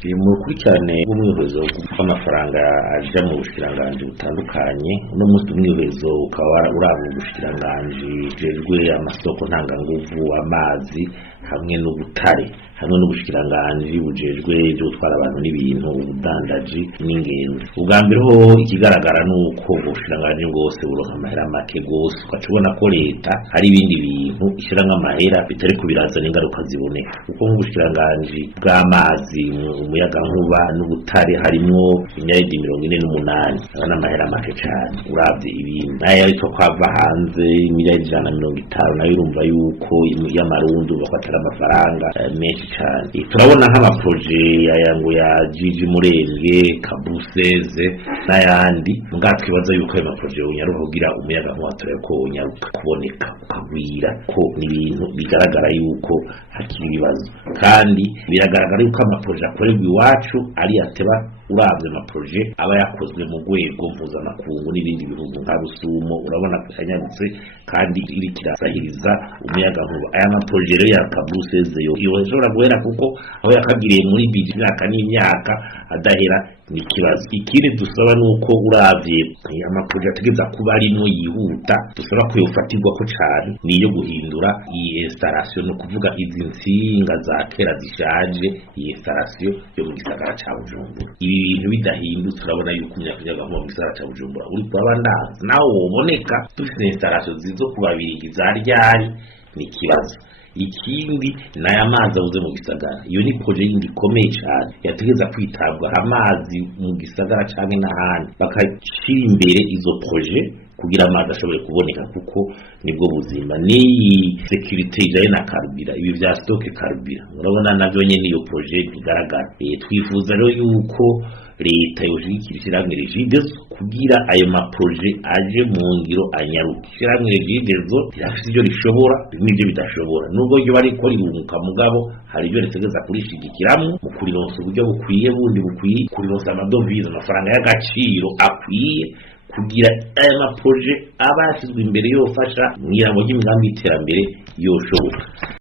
mu rukurikirane rw'umwihezo w'amafaranga aja mu bushikiranganji butandukanye uno munsi umwihezo ukaba uraba ubushikiranganji bujejwe amasoko ntanganguvu, amazi hamwe n'ubutare, hamwe n'ubushikiranganji bujejwe ibyo gutwara abantu n'ibintu, ubudandaji n'ingendo. Ubwa mbere ho ikigaragara nuko ubushikiranganji bwose buronka amahera make gose, ukacubona ko leta hari ibindi bintu ishiramwo amahera bitari kubirazana ingaruka ziboneka, kuko nk'ubushikiranganji bw'amazi, umuyagankuba n'ubutare harimwo imiliyaridi 48 n'amahera make cane uravye ibintu, nayo ariko kwava hanze imiliyaridi 150 nayo urumva yuko y'amarundi bafatira amafaranga menshi cane. Turabona nk'amaproje yayango ya Jiji Murenge, Kabuseze n'ayandi, mbwa twibaza yuko ayo maproje unyaruka kugira umuyagankuba tureko unyaruka kuboneka ukagwira, ko n'ibintu bigaragara yuko hakiri ibibazo, kandi biragaragara yuko amaproje akorerwa iwacu ari ateba uravye amaproje aba yakozwe mu rwego mpuzamakungu n'ibindi bihugu nka Rusumo, urabona kanyarutse kandi irikirasahiriza umuyagankuba. Aya maproje rero ya Kabuseze yo yoshobora guhera kuko aho yakagiriye muri bije imyaka n'imyaka adahera ni kibazo. Ikindi dusaba nuko uravye amaproje ategeza kuba arimo yihuta, dusaba ko yofatirwa ko cyane niyo guhindura iyi installation, no kuvuga izi nsinga za kera zishaje, iyi installation yo mu gisagara ca Bujumbura. Ibi bintu bidahindutse turabona yuko umuyagankuba mu gisagara ca Bujumbura uri kwabandaza nawo woboneka, dufite installation zizo kubabirigi za ryari ni kibazo. Ikindi naya amazi abuze mu gisagara, iyo ni proje yindi ikomeye cyane yategeza kwitabwa. Amazi mu gisagara cyane n'ahandi bakashira imbere izo proje kugira amazi ashobore kuboneka, kuko nibwo buzima. Ni security ijanye na karubira, ibi vya stock karubira urabona navyo nyene iyo proje bigaragara. Twifuza rero yuko leta yoshigikira ishiramwe Regideso kugira ayo maproje aje mu ngiro anyaruka. Ishiramwe Regideso rirafise ibyo rishobora n'ibyo bidashobora, nubwo ryo bariko rirunguka mugabo hari ibyo ritegeza kurishigikiramwo mu kurironsa uburyo bukwiye, bundi bukwiye kurironsa amadovize, amafaranga y'agaciro akwiye kugira aya maproje abasizwe imbere yofasha mw'irango ry'imigambi y'iterambere yoshoboka.